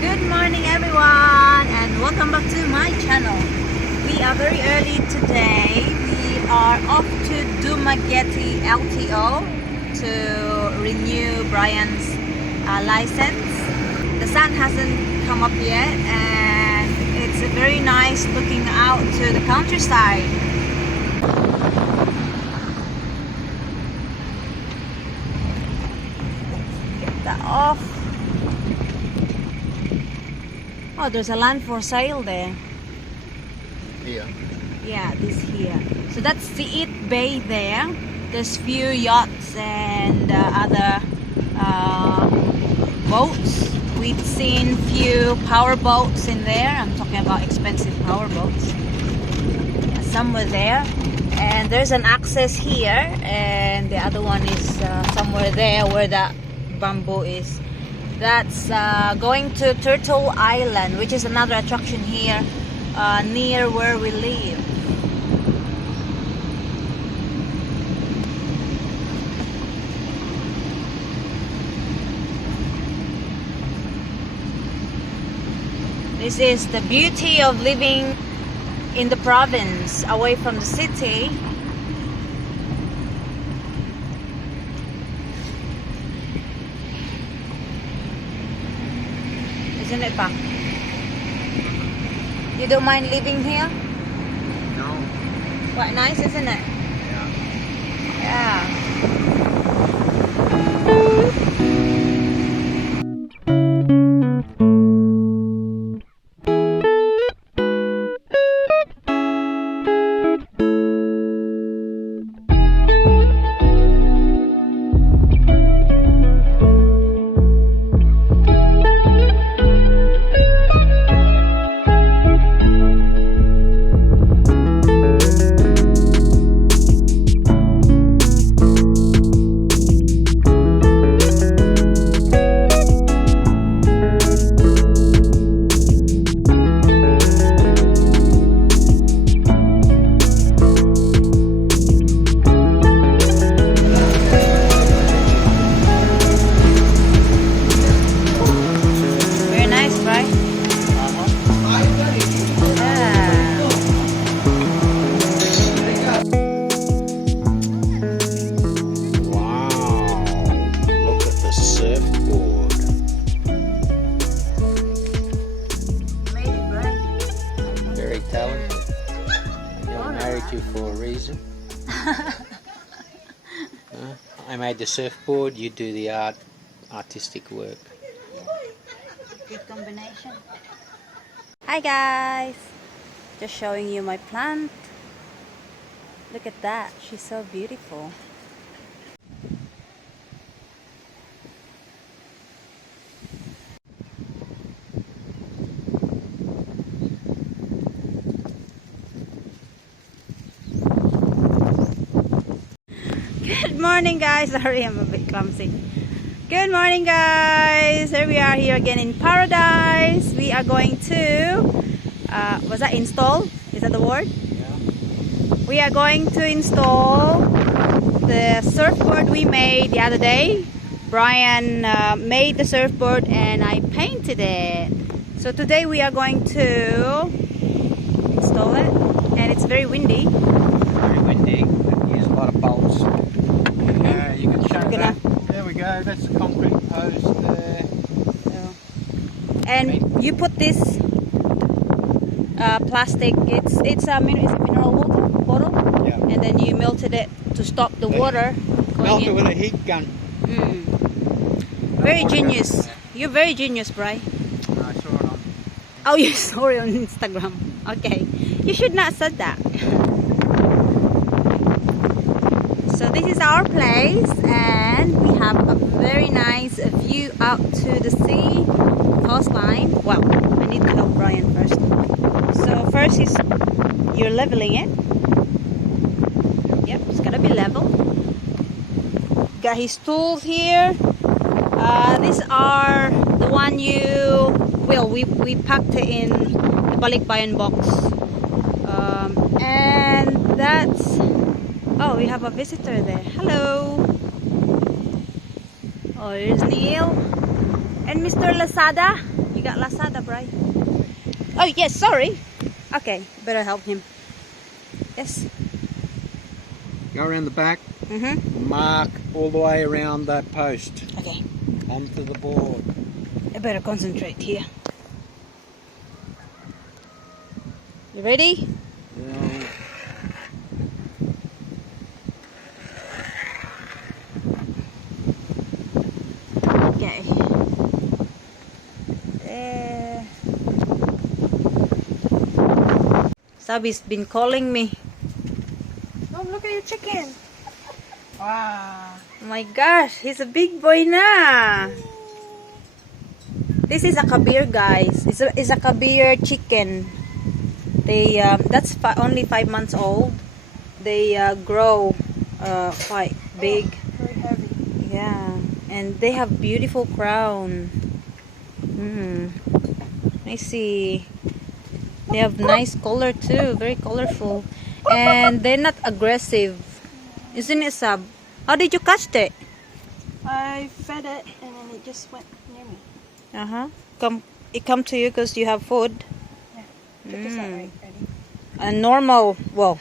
Good morning everyone and welcome back to my channel. We are very early today. We are off to Dumaguete LTO to renew Brian's license. The sun hasn't come up yet and it's very nice looking out to the countryside. Get that off. Oh, there's a land for sale there. Here? Yeah, this here. So that's the It Bay there. There's few yachts and other boats. We've seen few power boats in there. I'm talking about expensive power boats. Yeah, some were there. And there's an access here. And the other one is somewhere there where that bamboo is. That's going to Turtle Island, which is another attraction here near where we live. This is the beauty of living in the province, away from the city. Isn't it, Pa? You don't mind living here? No. Quite nice, isn't it? Yeah. Yeah. For a reason. I made the surfboard, you do the artistic work. Good combination. Hi guys! Just showing you my plant. Look at that, she's so beautiful. Good morning guys. Sorry, I'm a bit clumsy. Good morning guys. Here we are here again in paradise. We are going to was that install? Is that the word? Yeah. We are going to install the surfboard we made the other day. Brian made the surfboard and I painted it. So today we are going to install it, and it's very windy. Very windy. Use a lot of bolts. You can show that. There we go. That's the concrete post there. And you put this plastic. It's a mineral water bottle. Yeah. And then you melted it to stop the water. Melt it with a heat gun. Very genius. You're very genius, Bri. I saw it on. Oh, you saw it on Instagram. Okay. You should not have said that. So this is our place and we have a very nice view out to the sea coastline. Well, I need to help Brian first. So first is you're leveling it. Yep, it's gotta be level. Got his tools here. These are the one we packed it in the balikbayan box. And that's Oh, we have a visitor there. Hello. Oh, here's Neil. And Mr. Lazada. You got Lazada, right? Oh, yes, sorry. Okay, better help him. Yes. Go around the back. Mm-hmm. Mark all the way around that post. Okay. Onto the board. I better concentrate here. You ready? Yeah. Okay. There. Sabi's been calling me. Oh, look at your chicken. Wow. Oh my gosh, he's a big boy now. This is a kabir, guys. It's a kabir chicken. They that's only 5 months old. They grow quite big. Very heavy. Yeah, and they have beautiful crown. I see. They have nice color too, very colorful, and they're not aggressive, isn't it, Sab? How did you catch it? I fed it and then it just went near me. It come to you because you have food. Yeah. Check this out, right? Ready? A normal, well,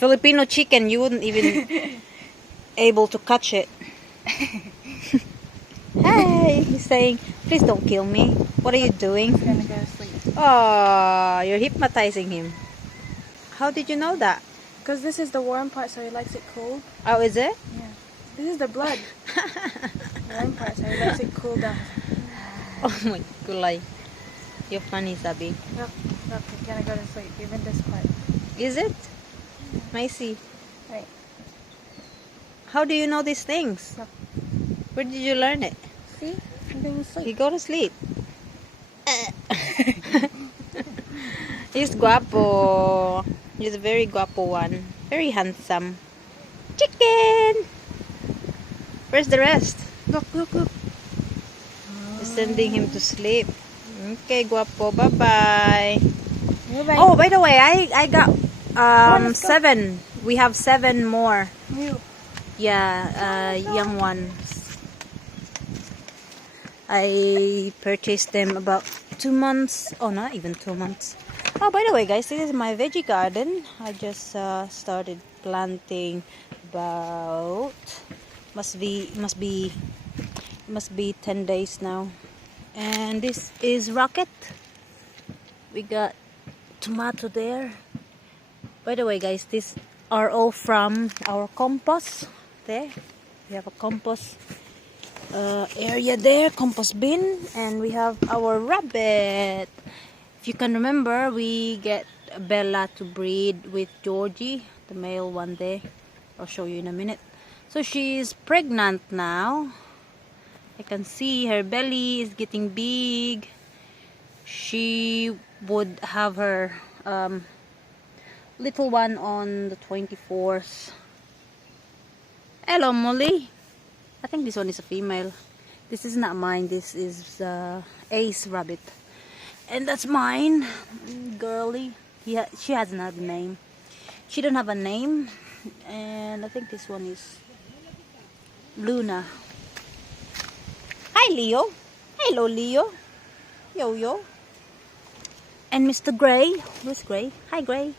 Filipino chicken, you wouldn't even able to catch it. Hey, he's saying, please don't kill me. What are you doing? He's gonna go to sleep. Oh, you're hypnotizing him. How did you know that? Because this is the warm part, so he likes it cold. Oh, is it? Yeah. This is the blood. Warm part, so he likes it cool down. Oh my gulay. You're funny, Sabi. Look, he's gonna go to sleep. Even this part. Is it? I see. Right. How do you know these things? Look. Where did you learn it? See? I'm going to You sleep. go to sleep. He's guapo. He's a very guapo one. Very handsome. Chicken! Where's the rest? Look. Just sending him to sleep. Okay, guapo. Bye-bye. Bye-bye. Oh, by the way, I got let's go. 7. We have 7 more. New. Yeah, young ones. I purchased them about 2 months. Oh, not even 2 months. Oh, by the way, guys, this is my veggie garden. I just started planting about must be 10 days now. And this is rocket. We got tomato there. By the way, guys, these are all from our compost. There, we have a compost area there, compost bin, and we have our rabbit. If you can remember, we get Bella to breed with Georgie, the male one there. I'll show you in a minute. So she's pregnant now. I can see her belly is getting big. She would have her little one on the 24th. Hello, Molly. I think this one is a female. This is not mine. This is Ace rabbit. And that's mine. Girly. She has another name. She don't have a name. And I think this one is Luna. Hi, Leo. Hello, Leo. Yo. And Mr. Gray. Where's Gray? Hi, Gray.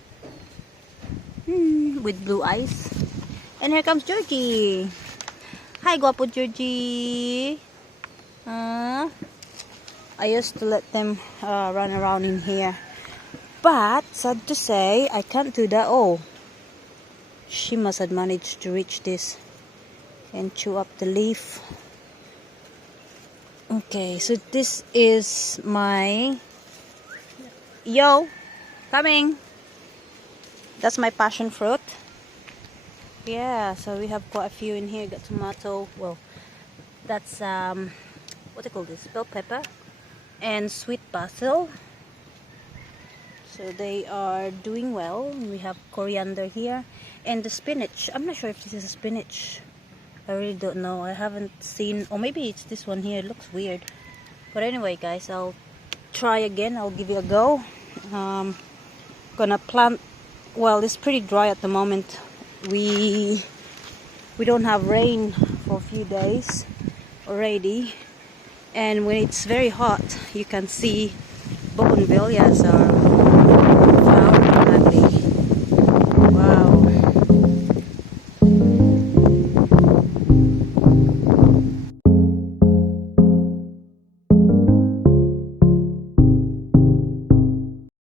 With blue eyes. And here comes Georgie. Hi, guapo Georgie. I used to let them run around in here. But, sad to say, I can't do that. Oh, she must have managed to reach this and chew up the leaf. Okay, so this is my... Yo, coming. That's my passion fruit. Yeah, so we have quite a few in here. Got tomato. Well, that's what do you call this? Bell pepper and sweet basil. So they are doing well. We have coriander here and the spinach. I'm not sure if this is a spinach. I really don't know. I haven't seen, or maybe it's this one here. It looks weird. But anyway, guys, I'll try again. I'll give it a go. Gonna plant. Well, it's pretty dry at the moment. We don't have rain for a few days already, And when it's very hot, you can see bougainvilleas are